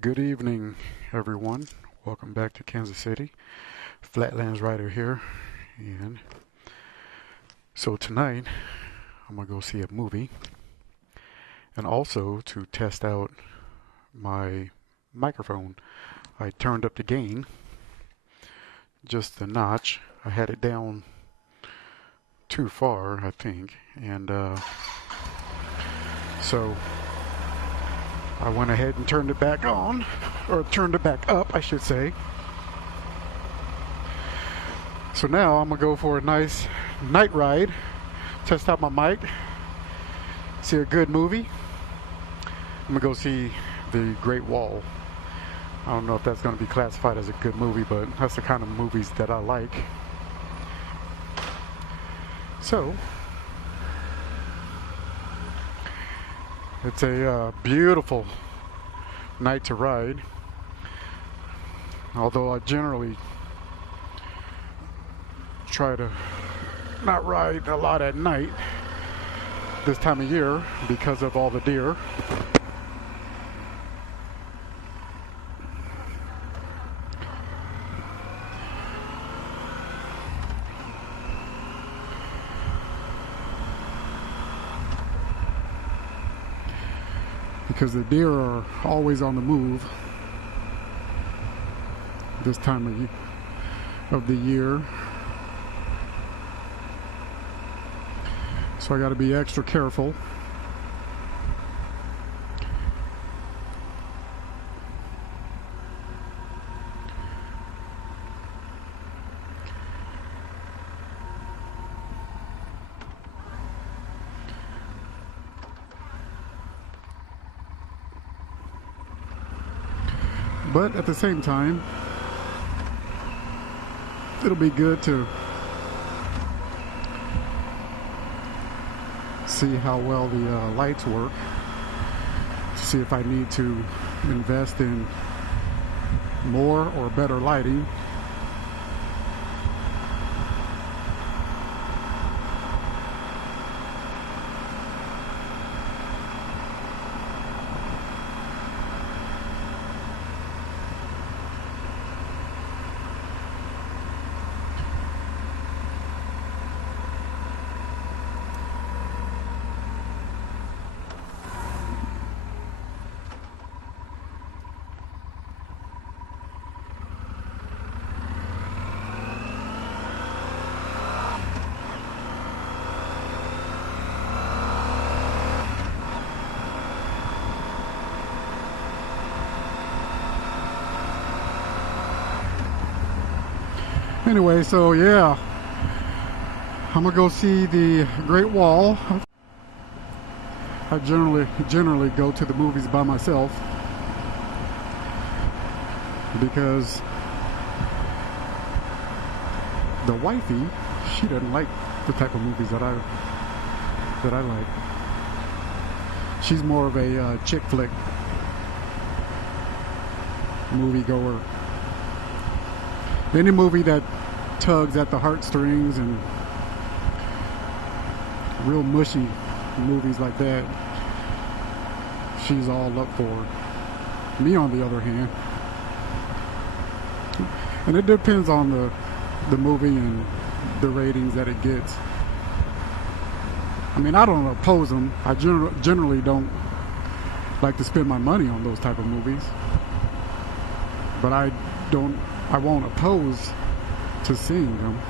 Good evening, everyone. Welcome back to Kansas City. Flatlands Rider here. And so tonight, I'm going to go see a movie and also to test out my microphone. I turned up the gain just a notch. I had it down too far, I think. And so I went ahead and turned it back on, or turned it back up, I should say. So now I'm gonna go for a nice night ride, test out my mic, see a good movie. I'm gonna go see The Great Wall. I don't know if that's gonna be classified as a good movie, but that's the kind of movies that I like. So it's a beautiful night to ride, although I generally try to not ride a lot at night this time of year because of all the deer. Because the deer are always on the move this time of the year. So I got to be extra careful. But at the same time, it'll be good to see how well the lights work, to see if I need to invest in more or better lighting. Anyway, so yeah, I'm gonna go see the Great Wall. I generally go to the movies by myself because the wifey, she doesn't like the type of movies that I like. She's more of a chick flick movie goer. Any movie that tugs at the heartstrings and real mushy movies like that, she's all up for. Me, on the other hand, and it depends on the movie and the ratings that it gets. I mean, I don't oppose them. I generally don't like to spend my money on those type of movies, but I won't oppose to seeing them.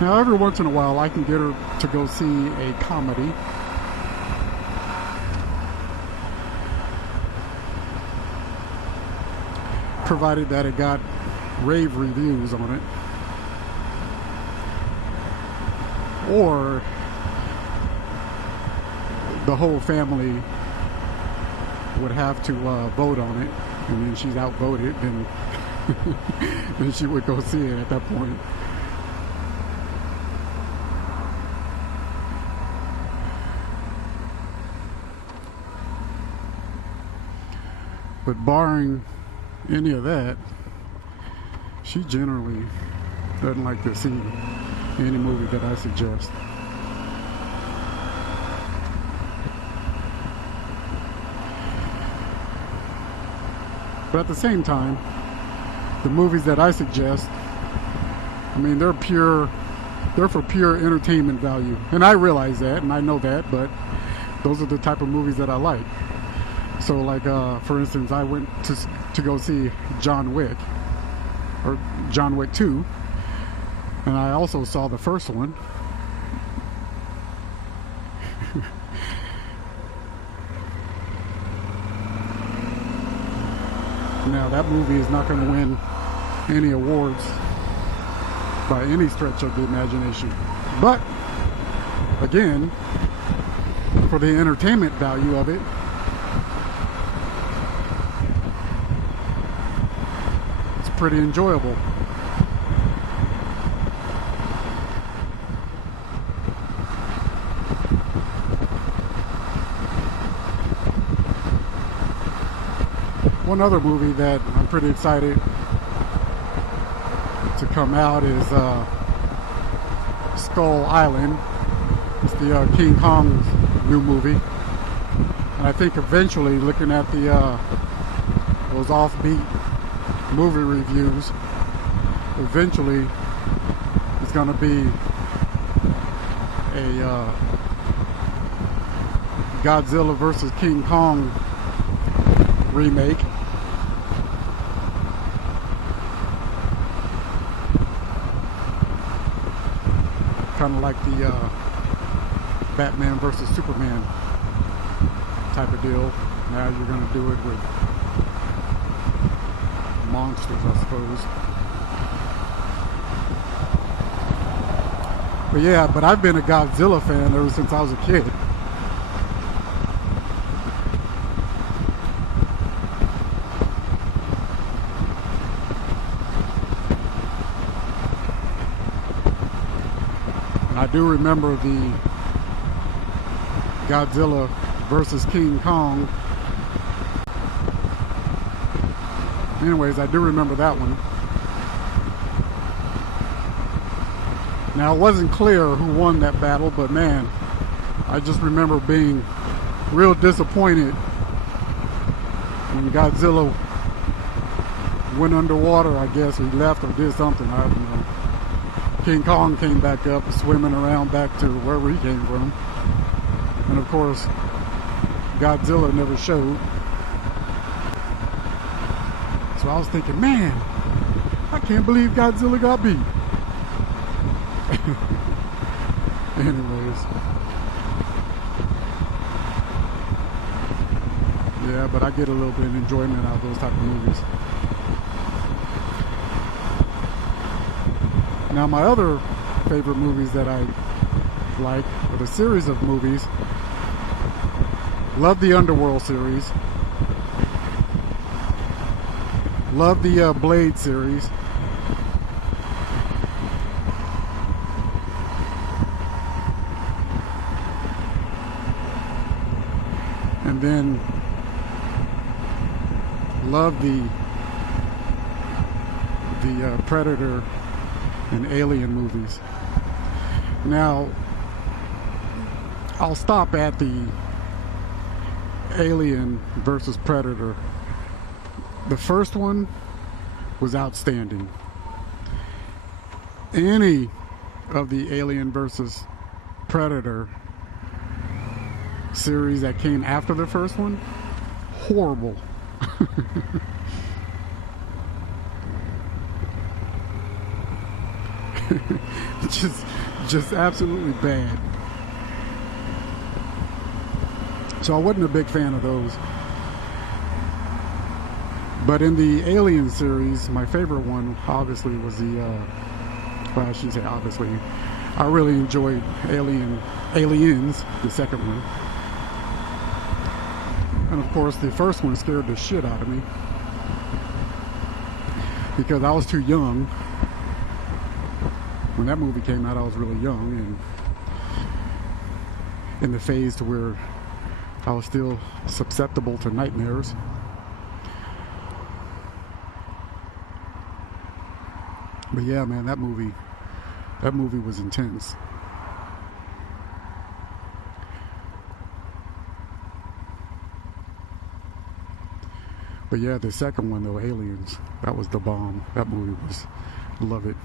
Now, every once in a while, I can get her to go see a comedy. Provided that it got rave reviews on it, or the whole family would have to vote on it, and then she's outvoted, and then she would go see it at that point. But barring any of that, she generally doesn't like to see any movie that I suggest. But at the same time, the movies that I suggest, I mean, they're for pure entertainment value. And I realize that, and I know that, but those are the type of movies that I like. So like, for instance, I went to go see John Wick, or John Wick 2, and I also saw the first one. Now that movie is not going to win any awards by any stretch of the imagination, but again, for the entertainment value of it, it's pretty enjoyable. One other movie that I'm pretty excited to come out is Skull Island. It's the King Kong's new movie, and I think eventually, looking at the those offbeat movie reviews, eventually it's going to be a Godzilla versus King Kong remake. Kind of like the Batman versus Superman type of deal. Now you're going to do it with monsters, I suppose. But yeah, but I've been a Godzilla fan ever since I was a kid. I do remember the Godzilla versus King Kong. Anyways, I do remember that one. Now, it wasn't clear who won that battle, but man, I just remember being real disappointed when Godzilla went underwater, I guess, or he left or did something, I don't know. King Kong came back up, swimming around back to wherever he came from. And of course, Godzilla never showed. So I was thinking, man, I can't believe Godzilla got beat. Anyways. Yeah, but I get a little bit of enjoyment out of those type of movies. Now, my other favorite movies that I like are the series of movies. Love the Underworld series. Love the Blade series. And then love the Predator and Alien movies. Now, I'll stop at the Alien versus Predator. The first one was outstanding. Any of the Alien versus Predator series that came after the first one, horrible. just absolutely bad. So I wasn't a big fan of those. But in the Alien series, my favorite one obviously was the well, I shouldn't say obviously, I really enjoyed Aliens, the second one. And of course the first one scared the shit out of me because I was too young. When that movie came out, I was really young and in the phase to where I was still susceptible to nightmares. But yeah, man, that movie was intense. But yeah, the second one though, Aliens, that was the bomb. That movie was, love it.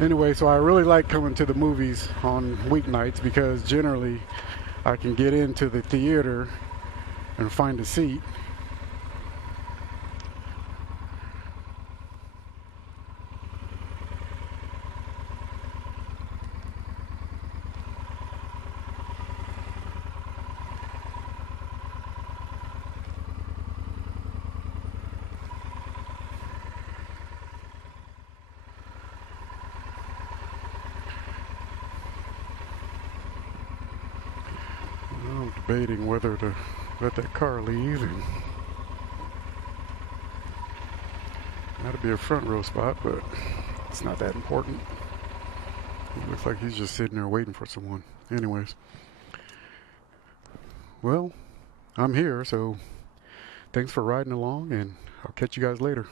Anyway, so I really like coming to the movies on weeknights because generally I can get into the theater and find a seat. I'm debating whether to let that car leave, and that'd be a front row spot, but it's not that important. It looks like he's just sitting there waiting for someone. Anyways, well, I'm here, so thanks for riding along, and I'll catch you guys later.